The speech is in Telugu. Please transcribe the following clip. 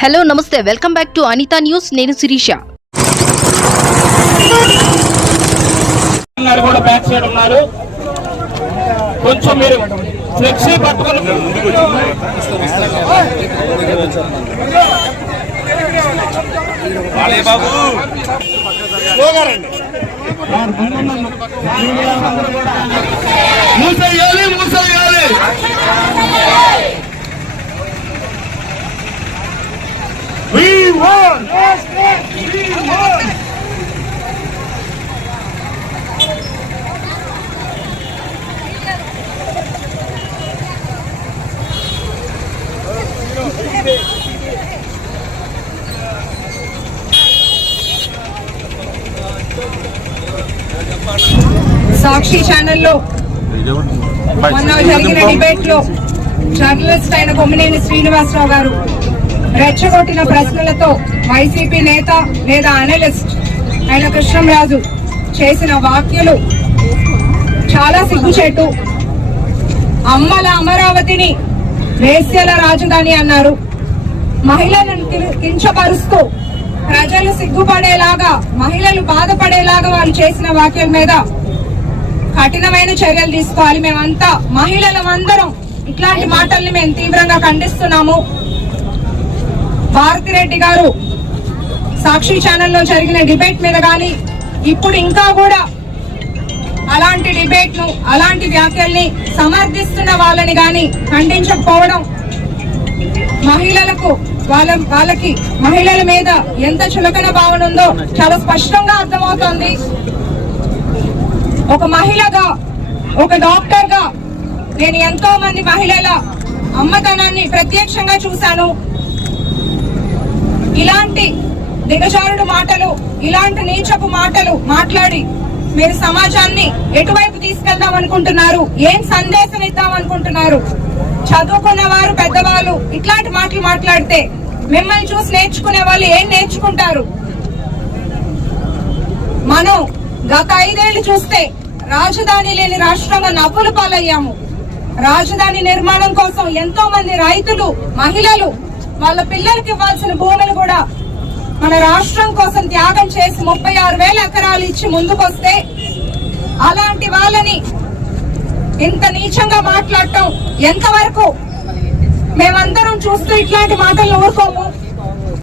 హలో నమస్తే. Welcome back to Anitha news. నేను శిరీష. గారు కూడా బ్యాక్ సైడ్ ఉన్నారు. కొంచెం మీరు ఫ్లెక్సీ పట్టుకుని మూసేయాలి మూసేయాలి. సాక్షి ఛానల్లో మొన్న జరిగిన డిబేట్లో జర్నలిస్ట్ అయిన కొమ్మినేని శ్రీనివాసరావు గారు రెచ్చగొట్టిన ప్రశ్నలతో వైసీపీ నేత లేదా అనలిస్ట్ అయిన కృష్ణంరాజు చేసిన వ్యాఖ్యలు చాలా సిగ్గుచేటు. అమ్మల అమరావతిని వేస్యల రాజధాని అన్నారు. మహిళలను కించపరుస్తూ ప్రజలు సిగ్గుపడేలాగా మహిళలు బాధపడేలాగా వాళ్ళు చేసిన వాక్యం మీద కఠినమైన చర్యలు తీసుకోవాలి. మేమంతా మహిళలమందరం ఇట్లాంటి మాటల్ని మేము తీవ్రంగా ఖండిస్తున్నాము. భారతిరెడ్డి గారు సాక్షి ఛానల్లో జరిగిన డిబేట్ మీద కానీ ఇప్పుడు ఇంకా కూడా అలాంటి డిబేట్ను అలాంటి వ్యాఖ్యల్ని సమర్థిస్తున్న వాళ్ళని కానీ ఖండించకపోవడం మహిళలకు వాళ్ళ వాళ్ళకి మహిళల మీద ఎంత చులకన భావన ఉందో చాలా స్పష్టంగా అర్థమవుతోంది. ఒక మహిళగా ఒక డాక్టర్గా నేను ఎంతో మంది మహిళల అమ్మతనాన్ని ప్రత్యక్షంగా చూశాను. ఇలాంటి దిగజారుడు మాటలు ఇలాంటి నీచపు మాటలు మాట్లాడి మీరు సమాజాన్ని ఎటువైపు తీసుకెళ్దాం అనుకుంటున్నారు? ఏం సందేశం ఇద్దాం అనుకుంటున్నారు? చదువుకున్న వారు పెద్దవాళ్ళు ఇట్లాంటి మాటలు మాట్లాడితే మిమ్మల్ని చూసి నేర్చుకునే వాళ్ళు ఏం నేర్చుకుంటారు? మనం గత ఐదేళ్ళు చూస్తే రాజధాని లేని రాష్ట్రంగా నవ్వులు పాలయ్యాము. రాజధాని నిర్మాణం కోసం ఎంతో మంది రైతులు మహిళలు వాళ్ళ పిల్లలకి ఇవ్వాల్సిన భూమిని కూడా మన రాష్ట్రం కోసం త్యాగం చేసి ముప్పై ఆరు వేల ఎకరాలు ఇచ్చి ముందుకొస్తే అలాంటి వాళ్ళని ఇంత నీచంగా మాట్లాడటం ఎంతవరకు? మేమందరం చూస్తూ ఇట్లాంటి మాటలు ఊరుకోము.